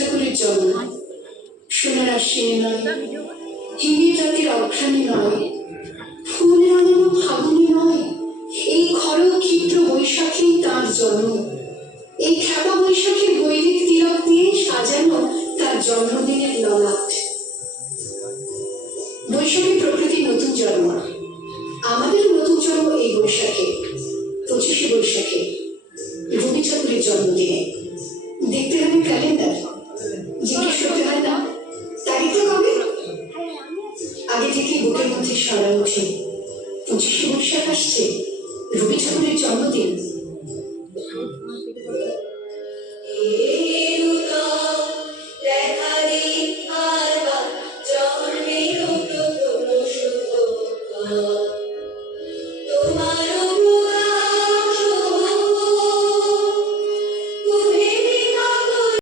ঠাকুরের জন্ম। সোনার আশ্বিনে নয়, হিমের রাতের অঘ্রাণে নয়, ফুল রাঙানো ফাগুনে নয়, এই খর ক্ষিপ্র বৈশাখেই তাঁর জন্ম। এই খ্যাপা বৈশাখের বৈদিক তিলক দিয়ে সাজানো তার জন্মদিনের ললাট।